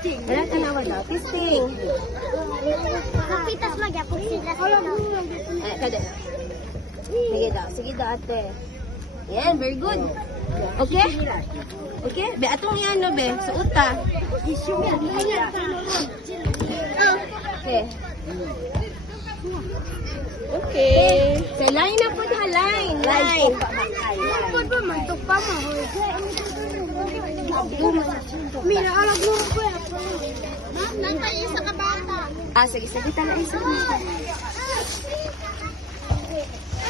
Wala ka na wala. Testing. Kapitas magyapon sila. Kada. Sige daw. Sige daw, ate. Yan, very good. Okay? Okay? Be, atong yan, no, be. Suuta. Okay. Okay. So, line na po ha, line. Line. Pud ba man to pa mo. Mira, alag mo ko. Nantay isa ka bata. Ah, sige, sige, tala isa.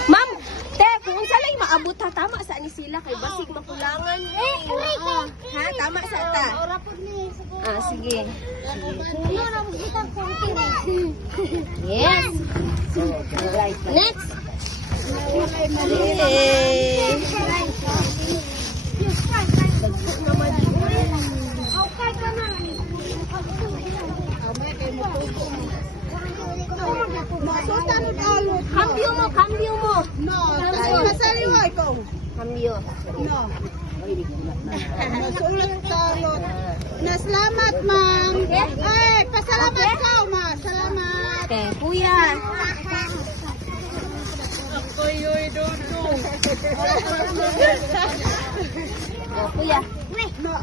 Ma'am, te, kung sa lang maabot ha, tama sa ni sila kay basig makulangan. Ha, tama sa ta. Ah, sige. Yes. Next. Yay. Cambio mo, cambio mo. No, masaliwa ikaw. Cambio. No. Masulat talot. Nasalamat, ma'am. Ay, pasalamat ka, ma. Salamat. Okay, kuya. Ako'y dodo. Oh, kuya. No.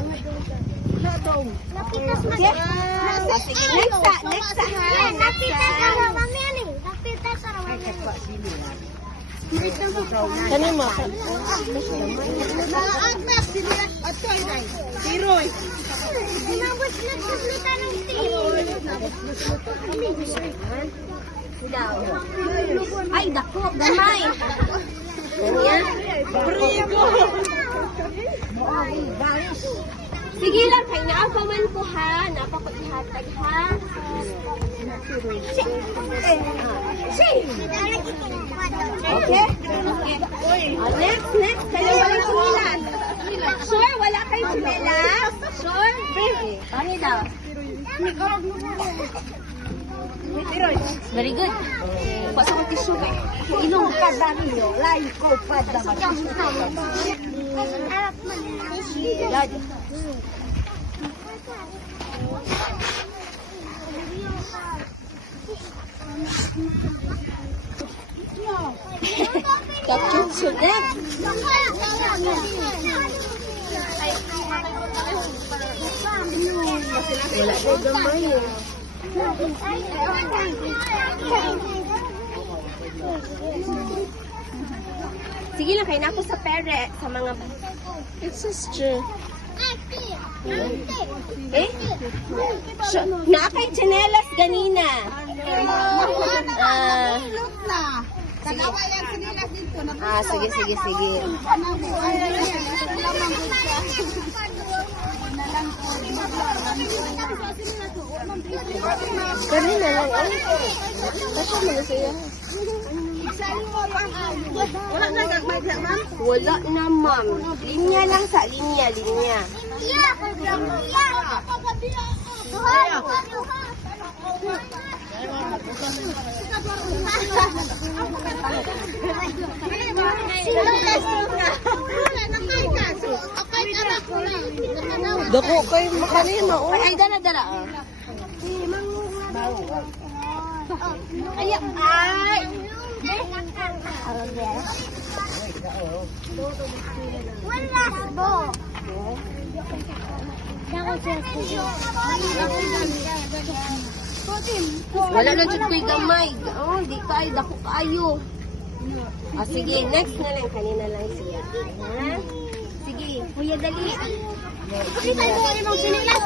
No, dong. Napitas Okay? Ah, sige, next sa, next sa. Napitas ka na mami ani. Napitas ka na mami. Kanin mo. Naagnas sila at toy ray. Tiroy. Nabot na kita ng Daw. Ay, dako, gamay. Ganyan. Brigo. Sige lang, kay naafa man ko ha. Napa ko ihatag ha. Si. Okay? Next, next. Kayo walang sinilas. Sure, wala kayong sinilas? Sure? Ano daw? Very good. Pasok ang tissue ka. Ilong ka dahil layo ko pa dapat. Lagi. Capture sudah. Wala ko gamay eh. Sige lang, kayo na ako sa pere, sa mga... It's sister. Eh? Nakakay tsinelas ganina. Look na. Kanawa yan sila dito. Ah, sige, sige, sige. Ganina lang eh. Kasi mga siya. Wala na gagmay na, ma'am. Wala na, ma'am. Linya lang sa linya, linya. Dako kay makanina. Ay, dala, dala. Ay, ay. Wala na dyan ko'y gamay. Oh, di ka ay dako kayo. Ah, sige, next na lang. Kanina lang siya. Ha? Sige, kuya dali. Kita mo imong sinilas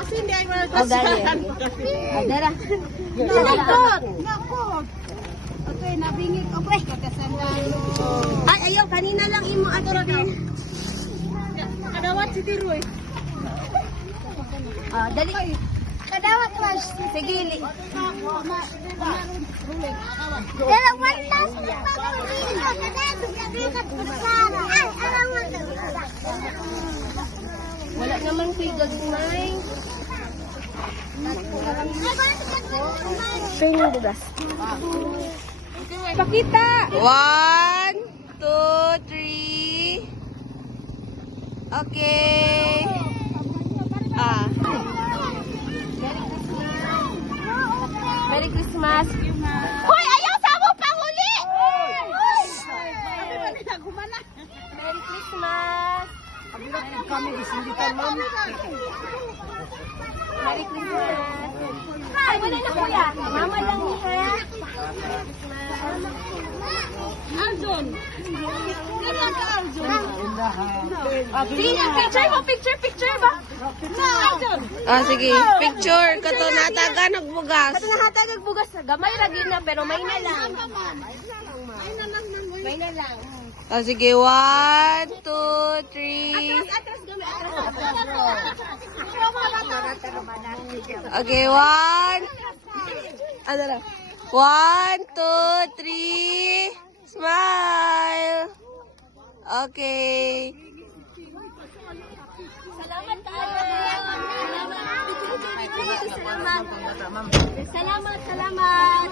Kasi hindi ay Oh, dali. Ah, dara. Nakot. Nakot. Okay, nabingit ko ba? Kakasandalo. Ay, ayaw. Kanina lang imo ato din. Kadawat si Tiroy. Ah, dali. kadawat was. Sige, li. Pero wala sa Wala naman kay gagmay. Ito yung bugas. Pakita! 1, 2, 3. Okay. Ah. Christmas. Hoy, ayaw sa mo panguli! Merry Christmas! Merry Christmas! Ay, wala na kuya. Mama lang niya. Aljon! Sige, picture ba? Aljon! Ah, sige. Picture. Kato nataga nagbugas. Kato nahatag ang bugas. Gamay lagi na, pero may na lang. May na lang. Ah, sige. 1, 2, 3. Atras, gamay, atras. Okay, 1. Ano na? 1, 2, 3. Smile. Okay. Salamat tayo. Salamat. Salamat.